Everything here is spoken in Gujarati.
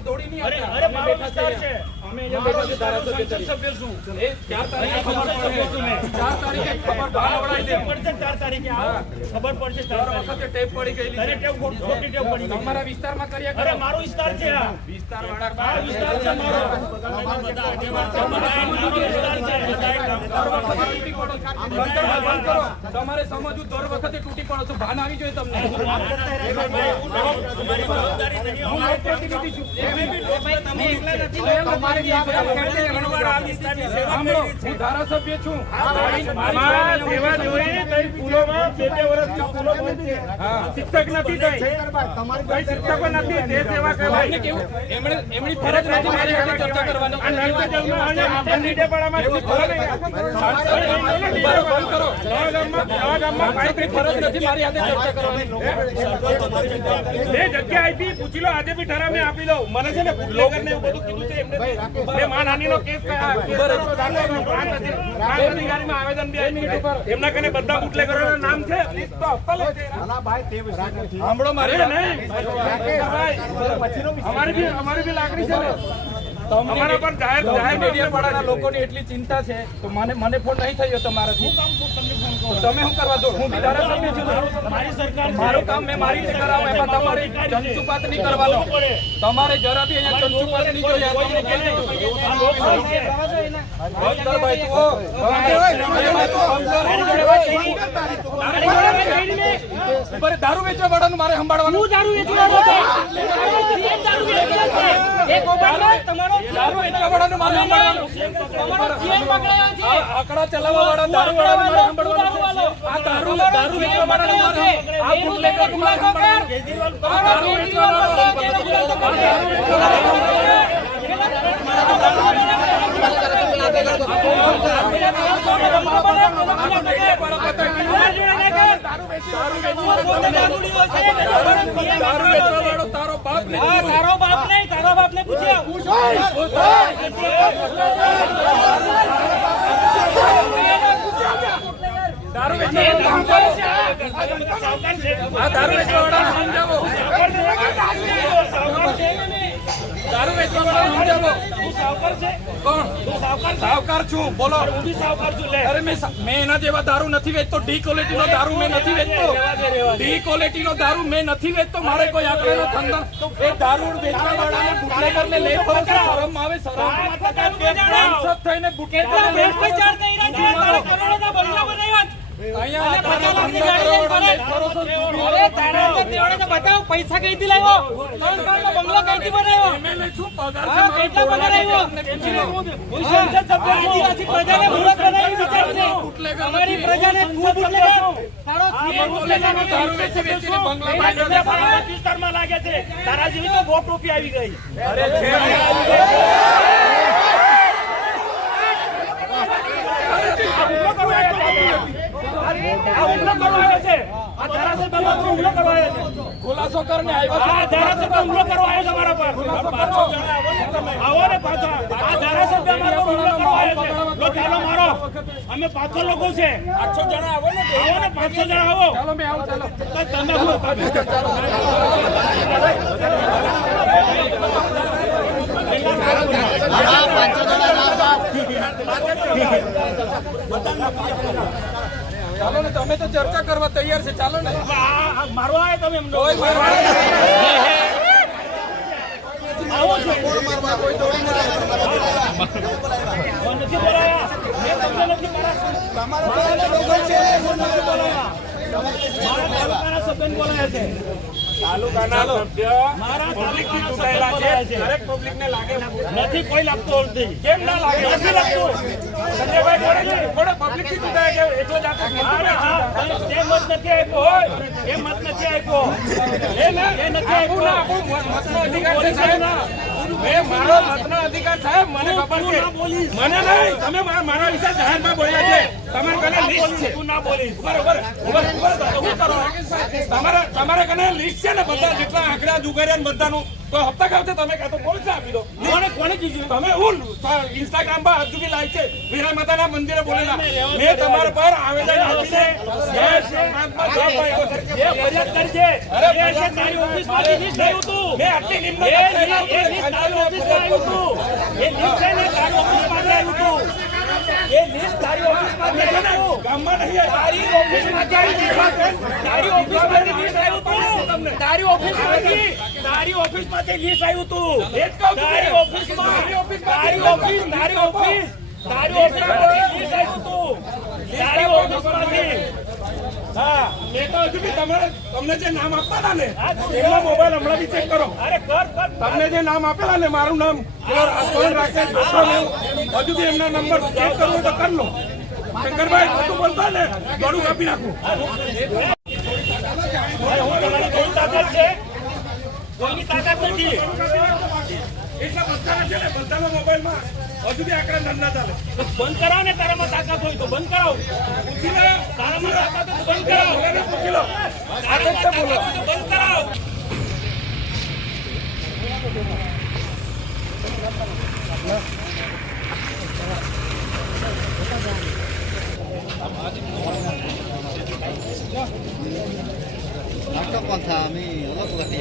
દોડી નહીં અરે, મારો વિસ્તાર છે. અમે અહીંયા બેઠા છીએ, ધારાસભ્ય સભ્ય છું. એ ચાર તારીખે ખબર સભ્ય છું મેં. પડે. ચાર તારીખે ખબર બહાર આવડાવી દે. પડશે ચાર તારીખે આવો. ખબર પડશે ચાર વખતે ટેપ પડી ગયેલી અરે છે. ખોટી ખોટી પડી ગઈ. તમારા વિસ્તારમાં કર્યા અરે મારો વિસ્તાર છે આ વિસ્તાર મારો વિસ્તાર છે. બંધ સમજવું દર વખતે તૂટી પડો છો ભાન આવી જોઈએ તમને હું છું. આ જગ્યા આપી, પૂછી લો, આજે બી ઠરાવ આપી દઉં. મને છે ને એવું બધું કીધું છે, એમને બે માનહાનિનો કેસ અધિકારીમાં આવેદન બી. એમના કને બધા બુટલેગરોના નામ છે. લિસ્ટ તો આપવા સાંભળો મારી નહીં. અમારી બી અમારી બી લાગણી છે ને. અમારા પર જાહેર જાહેર ડેડિયાપાડાના લોકોની એટલી ચિંતા છે તો મને મને ફોન નહીં થયો તમારાથી. તમે શું કરવા દો? હું ધારાસભ્ય છું. મારી કામ મેં મારી રીતે કરાવું એમાં તમારે જનસુપાત નહીં કરવાનો. તમારે જરા બી અહીંયા જનસુપાત નહીં જોઈએ. તમને. ઊભા દારૂ વેચવા વાળાનું મારે સંભાળવાનું. દારૂ વેચવા આંકડા ચલાવવા વાળા દારૂ સંભાળવાનું દારૂ વેચવા આ દારૂ વેચવા વાળાનું આ દારૂ વેચવા વાળાનું દારૂ વેચવા વાળો તારો બાપ ને તારો બાપ નહીં પૂછ્યા દારૂ વેચવા વાળાનું સમજાવો. દારૂ વેચવા વાળાનું સમજાવો? તું સાવકાર છે. કોણ? તું સાવકાર સાવકાર છું બોલો. હું બી સાવકાર છું લે. અરે મેં મેં એના જેવા દારૂ નથી વેચતો ડી ક્વોલિટી નો દારૂ મેં નથી વેચતો. ડી ક્વોલિટી નો દારૂ મેં નથી વેચતો મારે કોઈ આંકડાનો ધંધો એ દારૂ વેચવા વાળાને ને લઈ ફરો છો શરમ આવે શરમ. થઈને બુટલેગર ને લઈ ફરો છો. અહીંયા આંકડાનો પૈસા કઈથી લાવ્યો? બંગલો કઈથી બનાવ્યો. કેટલા પગાર આવ્યો? પ્રજાને બનાવી વિચાર છે. અમારી પ્રજાને ખૂબ બંગલા વિસ્તારમાં લાગે છે. તારા જેવી તો ગોળ ટોપી આવી ગઈ અરે છે આ હુમલો કરવા આવ્યો છે. આ ધારાસભ્ય પર હુમલો કરવા આવ્યો છે. ખુલાસો કરીને આવ્યો આ ધારાસભ્ય હુમલો કરવા આવ્યો છે મારા પર. પાછો આવો ને પાછા. આ ધારાસભ્ય મારા હુમલો કરવા આવ્યો છે. લો ચાલો મારો. અમે પાંચસો લોકો છે. પાંચસો જણા આવો ને. આવો ને પાંચસો જણા આવો. ચાલો મેં આવું ચાલો. તમે ચાલો ને તમે તો ચર્ચા કરવા તૈયાર છે ચાલો ને. આ- આ મારવા આવે તમે નથી કોઈ લાગતો નથી કેમ ના લાગે? નથી લાગતું. મેં મારો મતનો અધિકાર સાહેબ મને ખબર છે. મને નહીં, તમે મારા વિશે જાહેરમાં બોલ્યા છે તમારા કને લિસ્ટ છે? તું ના બોલીશ. બરોબર ઊભા રહો, ઊભા રહો, ઊભા કરો. તમારા તમારા કને લિસ્ટ છે ને બધા જેટલા આંકડા જુગાર્યા ને બધાનું? તો હપ્તા ખાવશે તમે કાં તો પોલીસને આપી દો? કોને કોને કીધું? તમે હું? ઇન્સ્ટાગ્રામ પર હજુ લાઈક છે. વીરા માતાના મંદિરે બોલેલા. મેં તમારા પર આવેદન આપીને જય શ્રીનાથમાં જવાબ આપ્યો છે. ફરિયાદ અરે લિસ્ટ આવ્યું મેં આટલી નિમ્ન એ લિસ્ટ- એ લિસ્ટ આવ્યું હતું એ લિસ્ટ ને તારી ઓફિસમાંથી આવ્યું હતું એ લિસ્ટ તારી આવ્યું હતું ગામમાં નહીં તારી આવ્યું હતું. તારી ઓફિસમાંથી લિસ્ટ આવ્યું હતું તારી ઓફિસમાંથી તારી ઓફિસમાંથી લિસ્ટ આવ્યું તું. એ જ કહું તારી. ઓફિસમાં તારી ઓફિસ તારી ઓફિસ તારી ઓફિસ તારી ઓફિસમાંથી લિસ્ટ આવ્યું તું. તારી ઓફિસમાંથી હા મેં તો હજુ બી તમારે તમને જે નામ આપવાના ને હા, મોબાઈલ હમણાં બી ચેક કરો. અરે કર કર. તમને જે નામ આપેલા ને મારું નામ રાખે હજુ બી એમના નંબર ચેક કરવો તો કરી લો. શંકરભાઈ ખોટું બોલતા ને ગળું કાપી નાખો. કોઈની તાકાત નથી. એટલા છે ને બધાનો મોબાઈલમાં હજુ બી આંકડા ધંધા ચાલે. બંધ કરાવ ને તારામાં તાકાત હોય તો બંધ કરાવ. પૂછી લો. તારામાં તાકાત હોય તો બંધ કરાવ. એને પૂછી લો. તાકાત હોય તો બંધ કરાવ. নাটক কথা আমি অলপ কথা